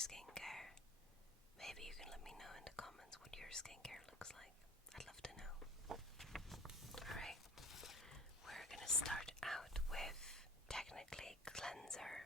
skincare? Maybe you can let me know in the comments what your skincare looks like. I'd love to know. Alright, we're gonna start out with technically cleanser,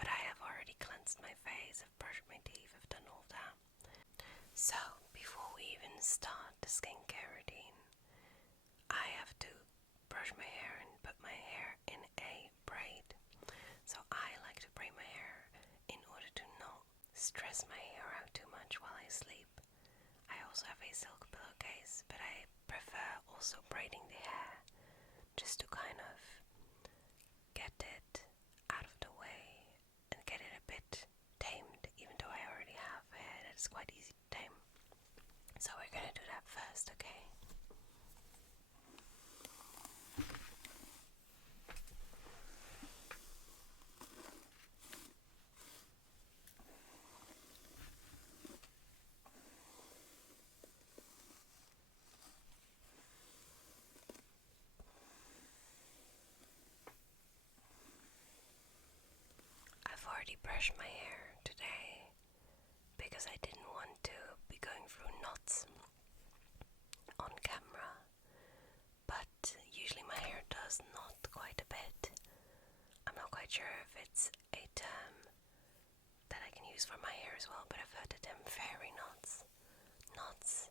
but I have already cleansed my face, I've brushed my teeth, I've done all that. So, before we even start the skincare routine, I have to brush my hair and put my hair in a braid. So I like to braid my hair in order to not stress my hair out too much while I sleep. I also have a silk pillowcase, but I prefer also braiding the hair just to kind of get it out of the way and get it a bit tamed, even though I already have hair that's quite easy to tame. So we're gonna do that first, okay? I've already brushed my hair today because I didn't want to be going through knots on camera, but usually my hair does knot quite a bit. I'm not quite sure if it's a term that I can use for my hair as well, but I've heard the term fairy knots. Knots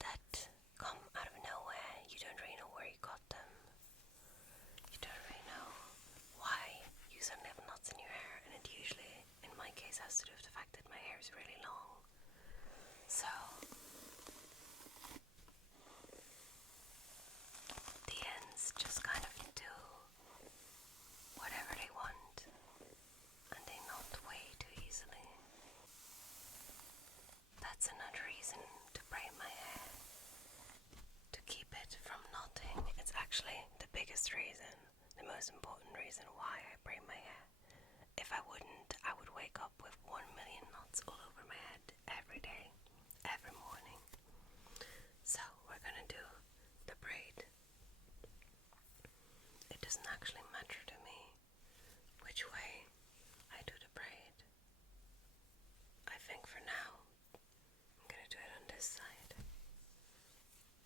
that come out of nowhere. You don't really know where you got them. You don't really know why you suddenly have knots in your hair, and it usually, in my case, has to do with the fact that my hair is really long. So the ends just kind of do whatever they want, and they knot way too easily. That's another reason to braid my hair, to keep it from knotting. It's actually the biggest reason, the most important reason why I braid my hair. If I wouldn't, I would wake up with 1,000,000 knots all over my head every day, every morning. So we're gonna do the braid. It doesn't actually matter to me which way I do the braid. I think for now, I'm gonna do it on this side.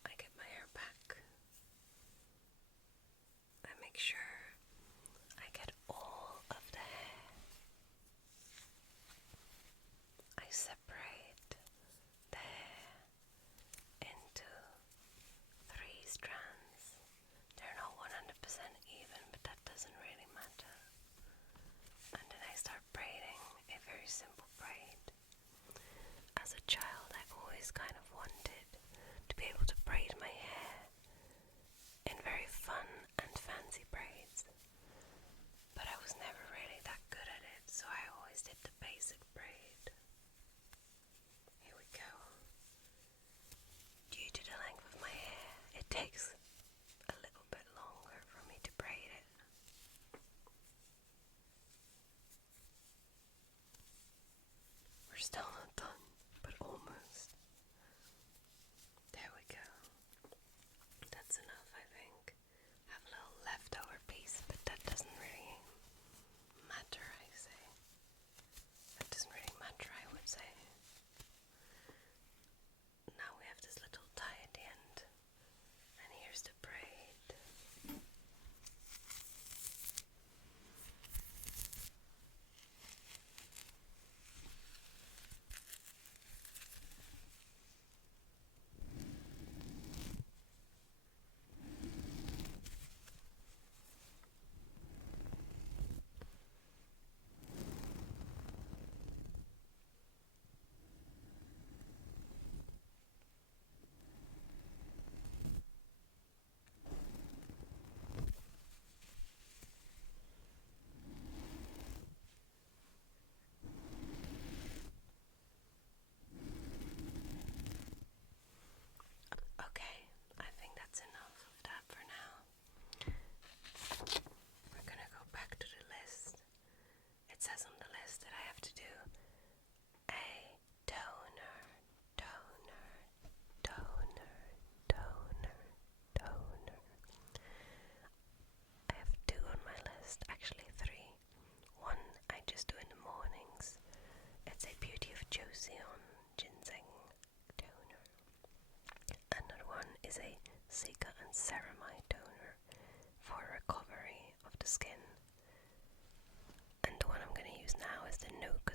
I get my hair back. I make sure I get all of the hair. I separate the hair into 3 strands. They're not 100% even, but that doesn't really matter. And then I start braiding a very simple braid. As a child, I always kind of wanted to be able to braid my hair in very fun and fancy braids.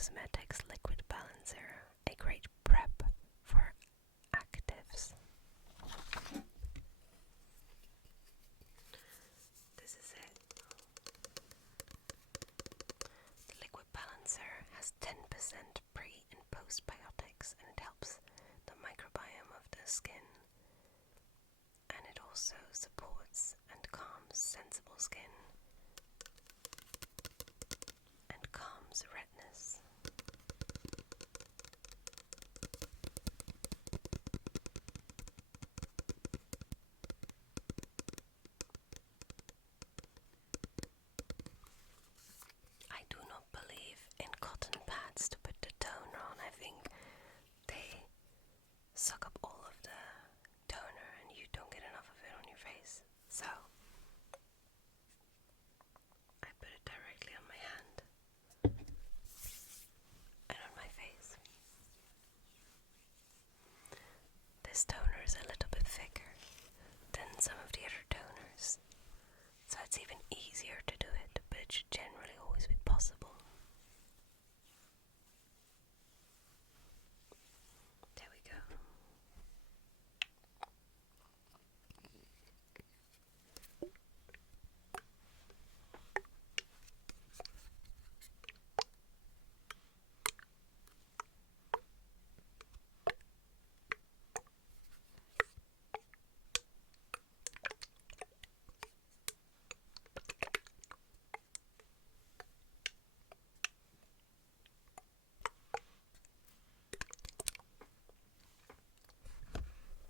Cosmetics Liquid Balancer, a great prep for actives. This is it. The Liquid Balancer has 10% pre- and postbiotics, and it helps the microbiome of the skin. And it also supports and calms sensible skin and calms redness. I do not believe in cotton pads to put the toner on. I think they suck up all of the toner and you don't get enough of it on your face. So I put it directly on my hand and on my face. This toner is a little bit thicker than some of the other toners, so it's even easier to do it, but it should generally always be possible. There we go.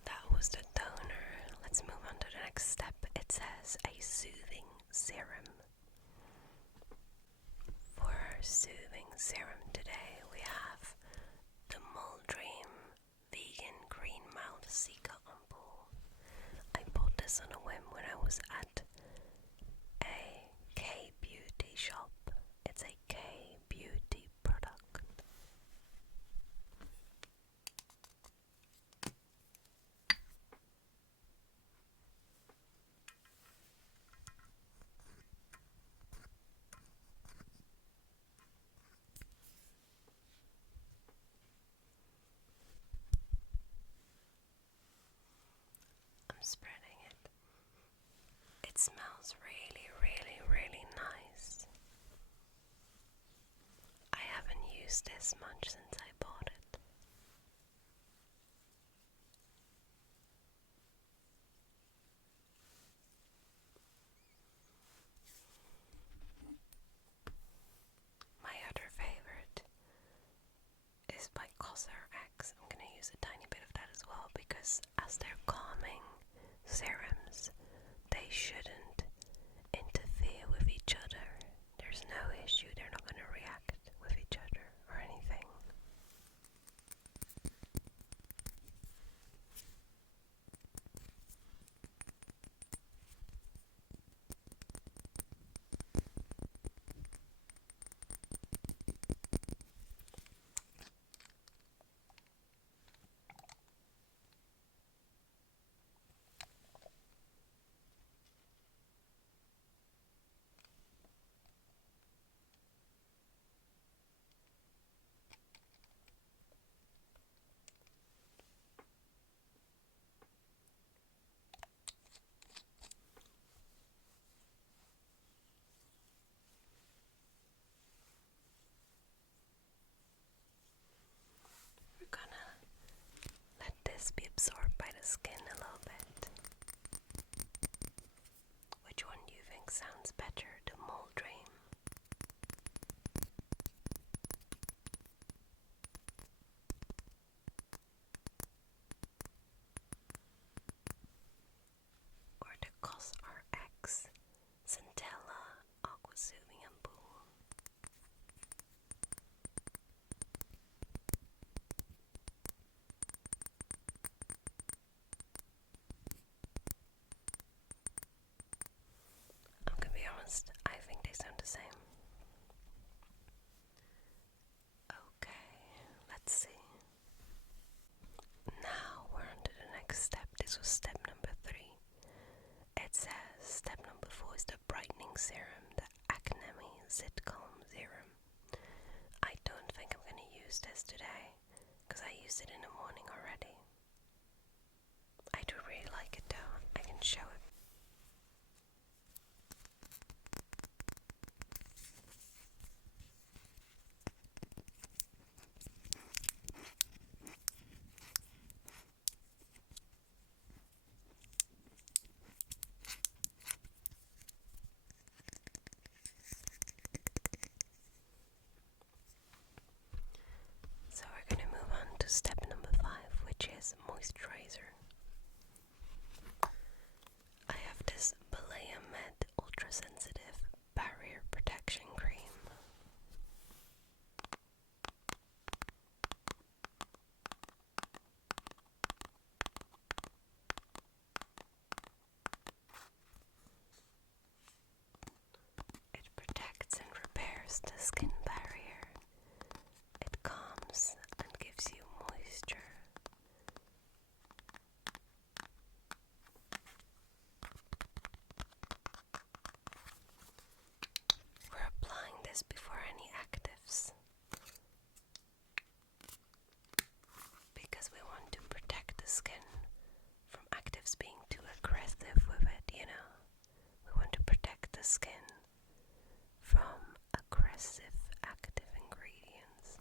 That was the toner. Let's move on to the next step. It says a soothing serum. For our soothing serum today, we have the Muldream Vegan Green Mild Cica Ampoule. I bought this on a whim when I was at a K-beauty shop. It's a K-beauty product. I'm spreading it. It smells really, really, really nice. I haven't used this much since I bought it. My other favorite is by CosRX. I'm going to use a tiny bit of that as well because as they're calming serums, they shouldn't interfere with each other. There's no issue, they're not going to react with each other or anything. We're gonna let this be absorbed by the skin a little bit. Which one do you think sounds better, the Muldream or the CosRX Centella Aqua Soothing Ampoule? I'm gonna be honest, I think they sound the same. Okay, let's see. Now we're on to the next step. This was step number 3. It says step number 4 is the brightening serum, the Acne Zit Calm Serum. I don't think use this today because I used it in the morning already. I do really like it though. I can show it. So we're going to move on to step number 5, which is moisturizer. I have this Balea Med Ultra Sensitive Barrier Protection Cream. It protects and repairs the skin barrier. It calms and gives you moisture. We're applying this before any actives because we want to protect the skin from actives being too aggressive with it, you know. We want to protect the skin from aggressive active ingredients.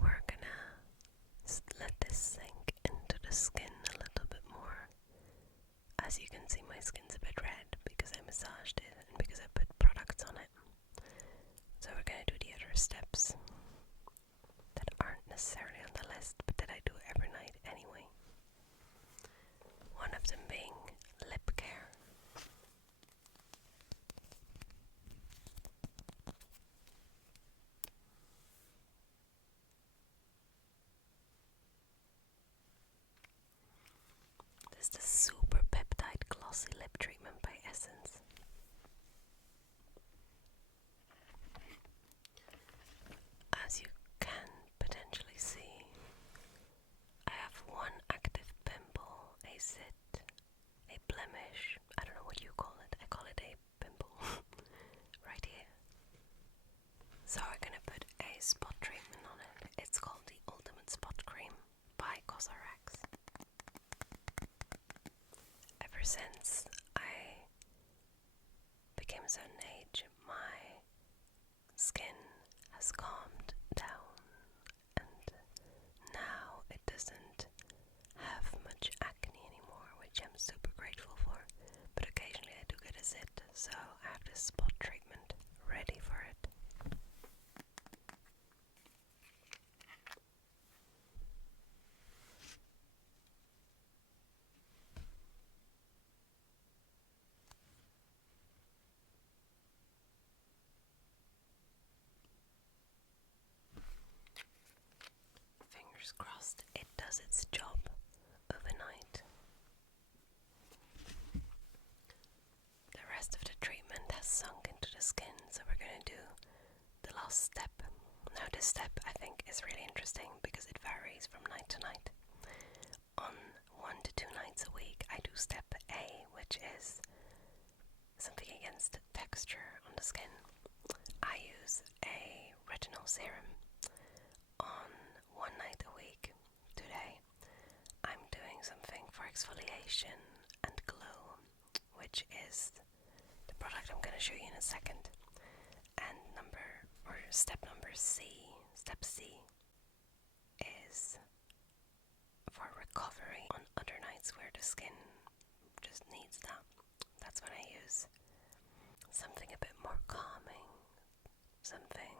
We're gonna let this sink into the skin a little bit more. As you can see, my skin's a bit red because I massaged it and because I put products on it. So we're gonna do the other steps that aren't necessarily on the list, but that I do every night anyway. One of them being lip care. This is the Super Peptide Glossy Lip Treatment by Essence. As you can potentially see, I have one active pimple, a zit, a blemish, I don't know what you call it, I call it a pimple, right here. So we're gonna put a spot treatment on it. It's called the Ultimate Spot Cream by CosRx. Ever since I became a certain age, my skin has calmed down and now it doesn't have much acne anymore, which I'm super grateful for, but occasionally I do get a zit, so I have this spot treatment ready for it. Fingers crossed it does its job overnight. The rest of the treatment has sunk into the skin, so we're going to do the last step. Now this step I think is really interesting because it varies from night to night. On 1 to 2 nights a week I do step A, which is something against texture on the skin. I use a retinol serum. On 1 night a week today I'm doing something for exfoliation and glow, which is the product I'm going to show you in a second. And step C is for recovery on other nights where the skin just needs that. That's when I use something a bit more calming, something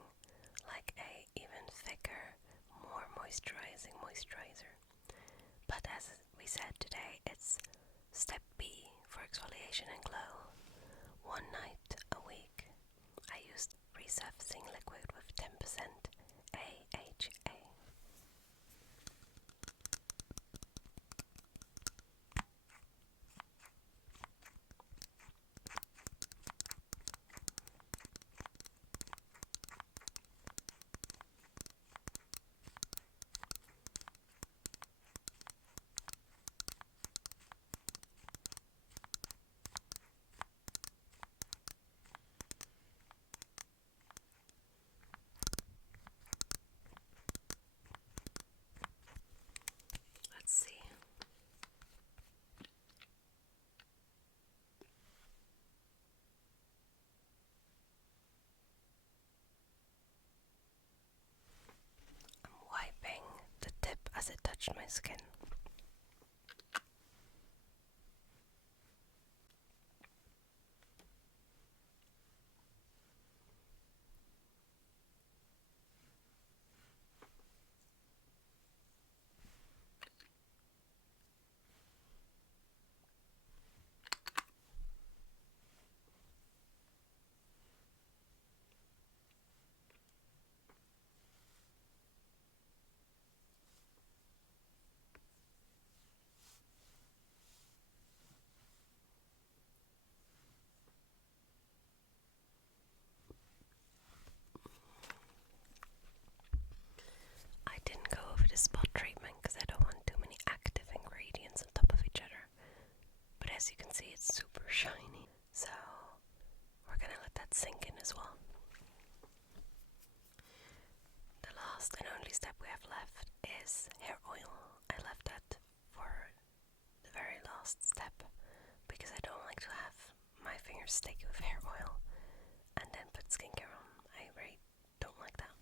like a even thicker, more moisturizing moisturizer. But as we said today, it's step B for exfoliation and glow. 1 night a week I used resurfacing liquid with 10% AHA. touched my skin. I didn't go over the spot treatment because I don't want too many active ingredients on top of each other. But as you can see, it's super shiny. So we're gonna let that sink in as well. The last and only step we have left is hair oil. I left that for the very last step because I don't like to have my fingers sticky with hair oil and then put skincare on. I really don't like that.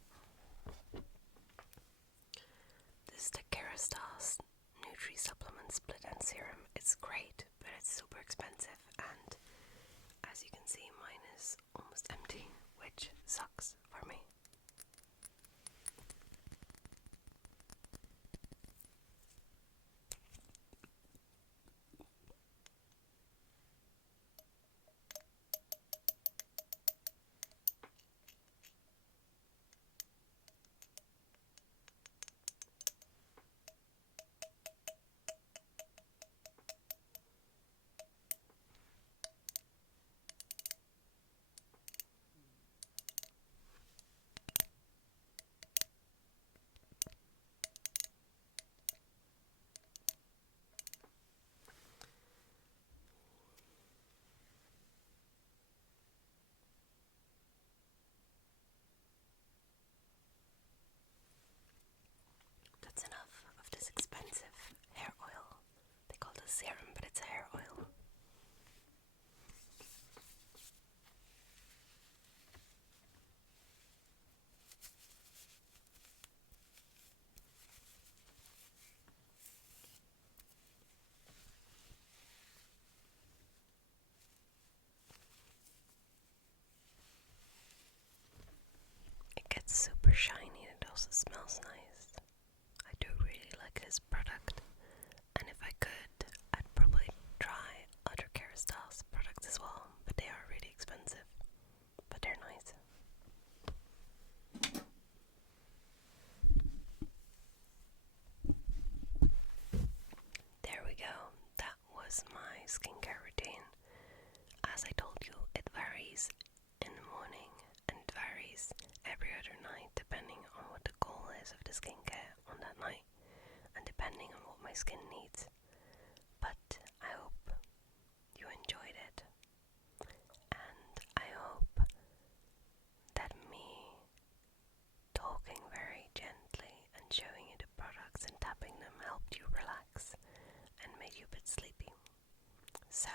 This is the Kerastase Nutri Supplement Split and Serum. It's great, but it's super expensive, and as you can see, mine is almost empty, which sucks for me. That's enough of this expensive hair oil. They call it a serum, but it's a hair oil. It gets super shiny and it also smells nice. I do really like this product, and if I could, I'd probably try other Kerastase products as well, but they are really expensive, but they're nice. There we go. That was my skincare routine. As I told you, it varies in the morning and it varies every other night depending on what the goal is of the skincare on that night and depending on what my skin needs. But I hope you enjoyed it, and I hope that me talking very gently and showing you the products and tapping them helped you relax and made you a bit sleepy. So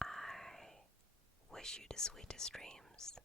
I wish you the sweetest dreams,